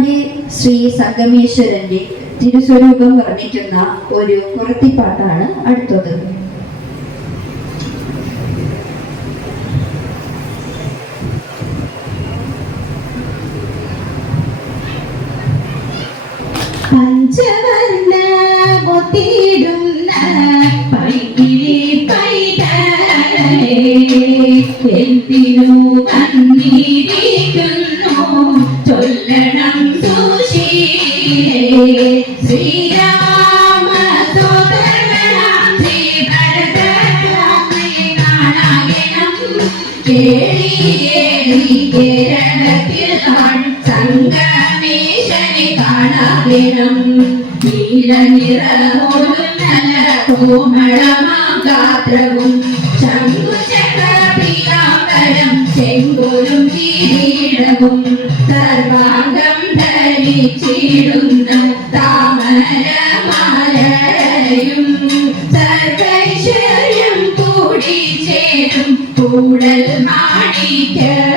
ഭഗവാന്റെ ശ്രീ സംഗമേശ്വരന്റെ തിരുസ്വരൂപം വർണിക്കുന്ന ഒരു കുറത്തിപ്പാട്ടാണ് അടുത്തത്. പഞ്ചവർണ മുത്തിടുന്ന എന്തിനു വന്നിരിക്കുന്നു? ചൊല്ലണം സുശീലേ ശ്രീരാമ സംഗമേശനെ കാണാകണം നീലനിറമൊടുന്നല കോമളമാഗാത്രവും ശംഖുചക്രപീതാംബരം കിരീടവും സർവാംഗം ധരിച്ചിടുന്ന താമരമാലയും സർവൈശ്വര്യം കൂടി ചേരും കൂടൽ മാണിക്യവും.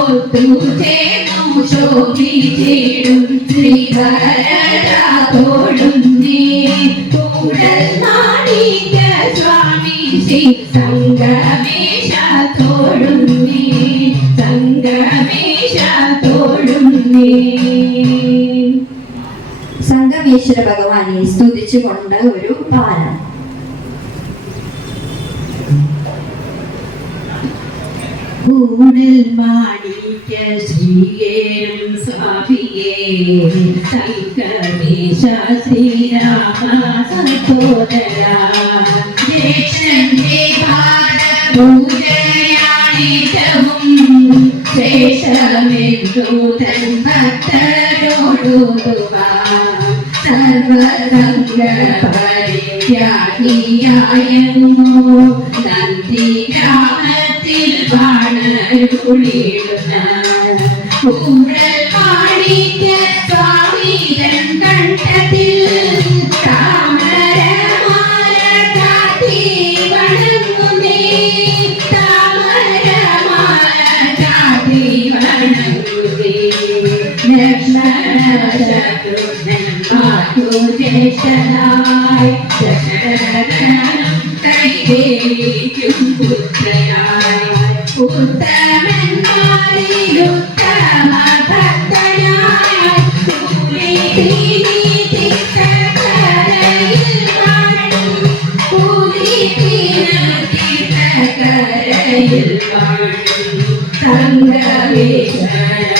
ഒത്തുചേർന്നു ശോഭിച്ചിടും ശ്രീധരത്തോടും നീ. കൂടൽ മാണിക്ക സ്വാമി ശ്രീ സംഗമേശത്തോടും നീ. സംഗമേശ്വര ഭഗവാനെ സ്തുതിച്ചുകൊണ്ട് ഒരു പാലം. കൂടൽ ശ്രീയേരും സ്വാമിയേ ശ്രീരാമ സന്തോദര ജ്യേഷ്ഠന്റെ ഭാരപൂജയാണിതവും ശേഷമെന്തു തൻ ഭക്തരോടുവാ സർവസംഗപരിത്യാഗിയായിരുന്നു നന്ദി ഗ്രാമത്തിൽ വാണരുളിടുന്ന കൂടൽ ജ്യേഷ്ഠനായി ദശരഥനും കൈകേരിക്കും പുത്രയായി ഉത്തമന്മാരിലുത്തമ ഭക്തനായി കൂലിതീനിതിക്കരയിൽ വാഴും കൂലിതീനതിക്കരയിൽ വാഴും സംഗമേശ്വര സുന്ദര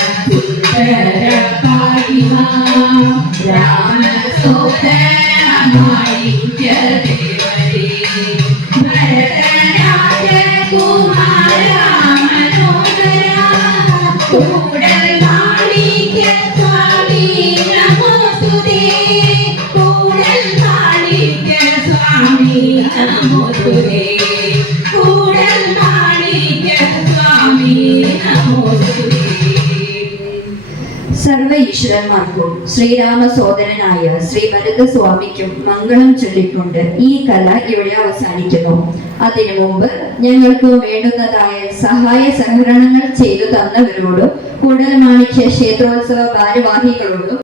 പാടിമാ രാമ സോദരമായി കൂടൽ മാണിക്യ സ്വാമി നമോസ്തുതേ കൂടൽ സർവ ഈശ്വരന്മാർക്കും ശ്രീരാമ സോദരനായ ശ്രീ ഭരത സ്വാമിക്കും മംഗളം ചൊല്ലിക്കൊണ്ട് ഈ കല ഇവിടെ അവസാനിക്കുന്നു. അതിനു മുമ്പ് ഞങ്ങൾക്ക് വേണ്ടുന്നതായ സഹായ സഹകരണങ്ങൾ ചെയ്തു തന്നവരോടും കൂടൽ മാണിക്യ ക്ഷേത്രോത്സവ ഭാരവാഹികളോടും